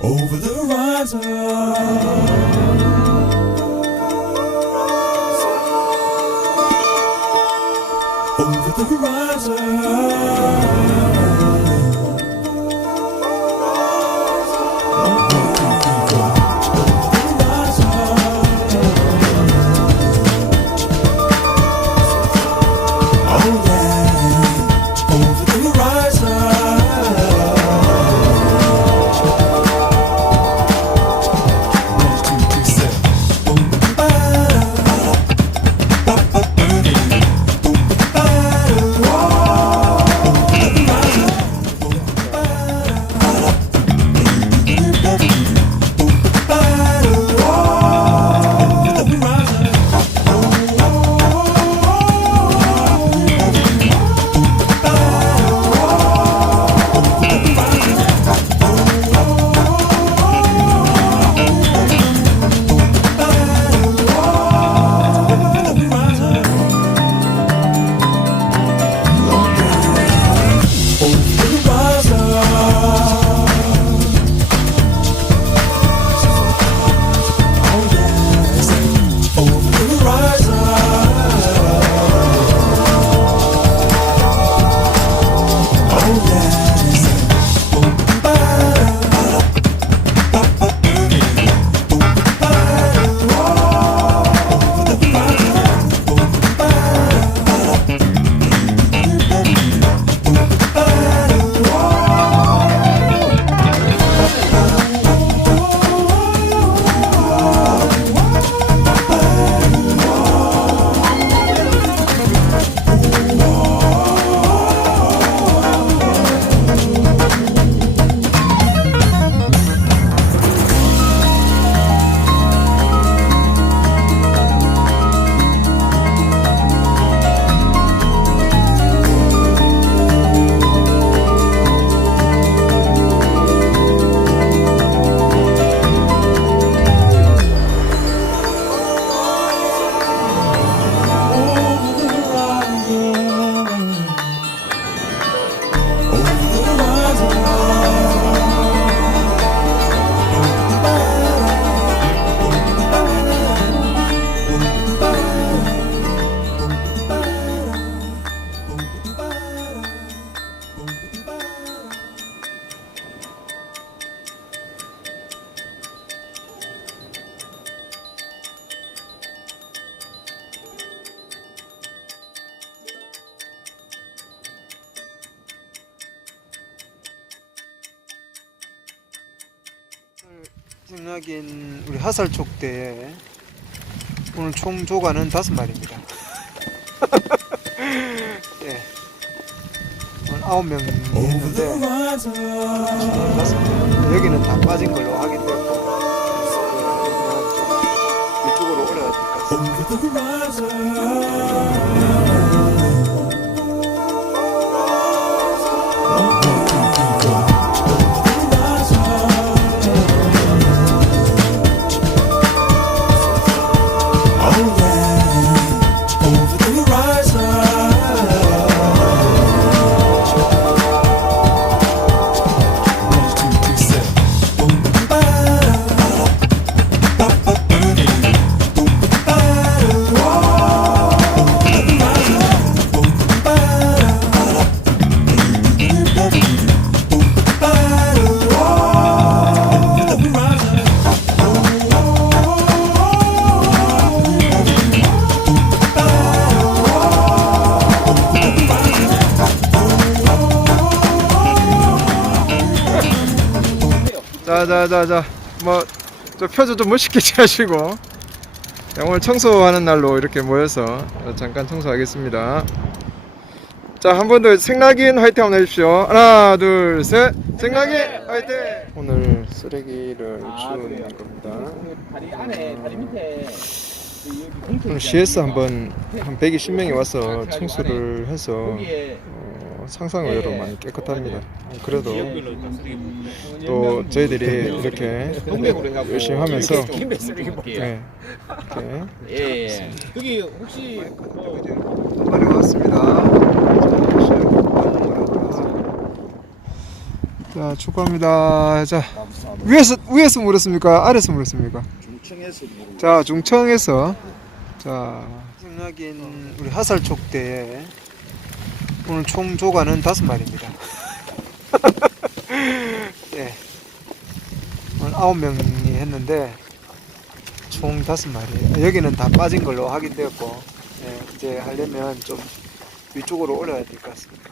over the horizon. 생각인 우리 하살 족대에 오늘 총 조가는 다섯 마리입니다. 예. 오늘 아홉 명이 있는데. 다섯 명. 여기는 다 빠진 걸로 확인됐고 이쪽으로 될것 같습니다. 자자자자. 뭐저 표정 좀 멋있게 취하시고. 자, 오늘 청소하는 날로 이렇게 모여서 잠깐 청소하겠습니다. 자 한 번 더 생락인 화이팅 한번 해주십시오. 하나 둘 셋. 생락인 화이팅! 오늘 쓰레기를 주는 겁니다. 다리 안에 다리 밑에 그 여기 CS 않습니까? 한번 한 120명이 와서 청소를 해서 어, 상상 외로 많이 깨끗합니다 그래도 또 저희들이 이렇게 열심히 하면서. 네, 이렇게 예, 예. 거기 혹시 뭐 빨리 왔습니다. 자, 축하합니다. 자, 위에서 위에서 물었습니까? 아래서 물었습니까? 중청에서 뭐자 중청에서 자 생각인 우리 하살 족대에 오늘 총 조가는 다섯 마리입니다. 예. 오늘 아홉 명이 했는데 총 다섯 마리. 여기는 다 빠진 걸로 확인되었고 예, 이제 하려면 좀 위쪽으로 올라야 될 것 같습니다.